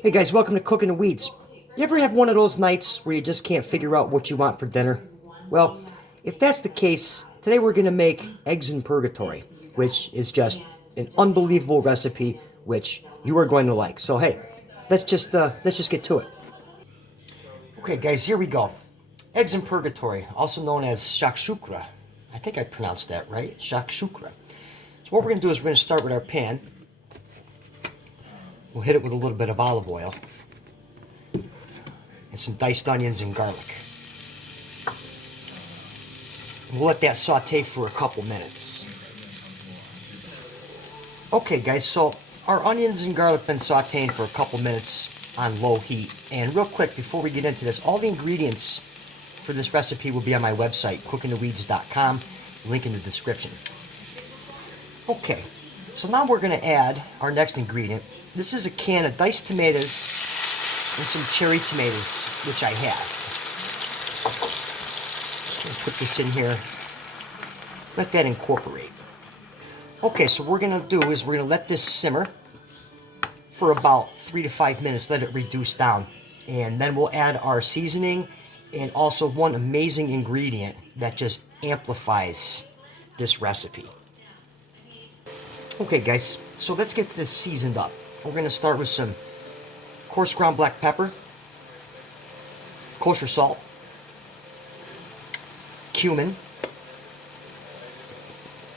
Hey guys, welcome to Cooking the Weeds. You ever have one of those nights where you just can't figure out what you want for dinner? Well, if that's the case, today we're going to make eggs in purgatory, which is just an unbelievable recipe which you are going to like. So hey, let's just get to it. Okay guys, here we go. Eggs in purgatory, also known as shakshuka. I think I pronounced that right, shakshuka. So what we're going to do is we're going to start with our pan. We'll hit it with a little bit of olive oil and some diced onions and garlic. And we'll let that saute for a couple minutes. Okay guys, so our onions and garlic been sauteing for a couple minutes on low heat. And real quick, before we get into this, all the ingredients for this recipe will be on my website, cookingtheweeds.com, link in the description. Okay, so now we're going to add our next ingredient. This is a can of diced tomatoes and some cherry tomatoes, which I have. Just going to put this in here. Let that incorporate. Okay, so what we're going to do is we're going to let this simmer for about 3 to 5 minutes. Let it reduce down. And then we'll add our seasoning and also one amazing ingredient that just amplifies this recipe. Okay guys, so let's get this seasoned up. We're going to start with some coarse ground black pepper, kosher salt, cumin,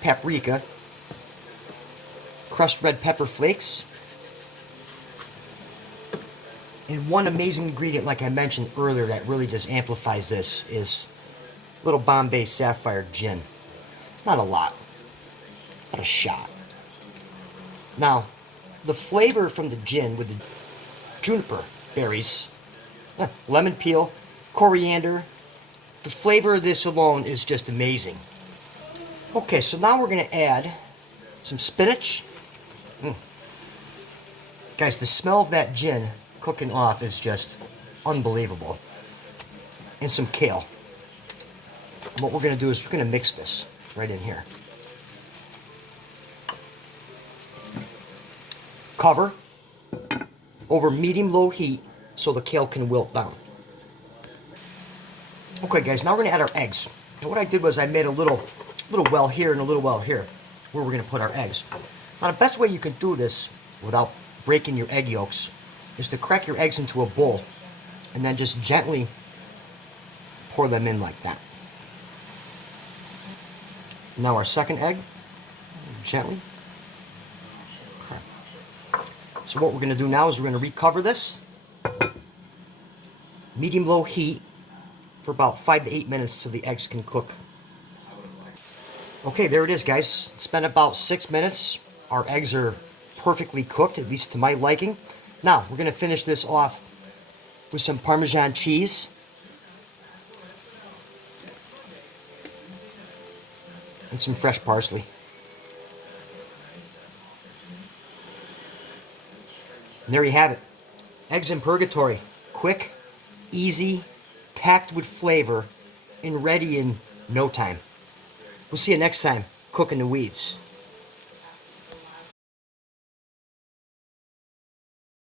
paprika, crushed red pepper flakes, and one amazing ingredient, like I mentioned earlier, that really just amplifies this is little Bombay Sapphire gin. Not a lot, but a shot. Now, the flavor from the gin with the juniper berries, lemon peel, coriander, the flavor of this alone is just amazing. Okay, so now we're going to add some spinach. Guys, the smell of that gin cooking off is just unbelievable. And some kale. And what we're going to do is we're going to mix this right in here. Cover over medium-low heat so the kale can wilt down. Okay guys, now we're going to add our eggs. And what I did was I made a little well here and a little well here where we're going to put our eggs. Now the best way you can do this without breaking your egg yolks is to crack your eggs into a bowl and then just gently pour them in like that. Now our second egg, gently. So what we're going to do now is we're going to recover this, medium-low heat, for about 5 to 8 minutes till the eggs can cook. Okay, there it is, guys. It's been about 6 minutes. Our eggs are perfectly cooked, at least to my liking. Now, we're going to finish this off with some Parmesan cheese. And some fresh parsley. And there you have it. Eggs in purgatory. Quick, easy, packed with flavor, and ready in no time. We'll see you next time, Cooking the Weeds.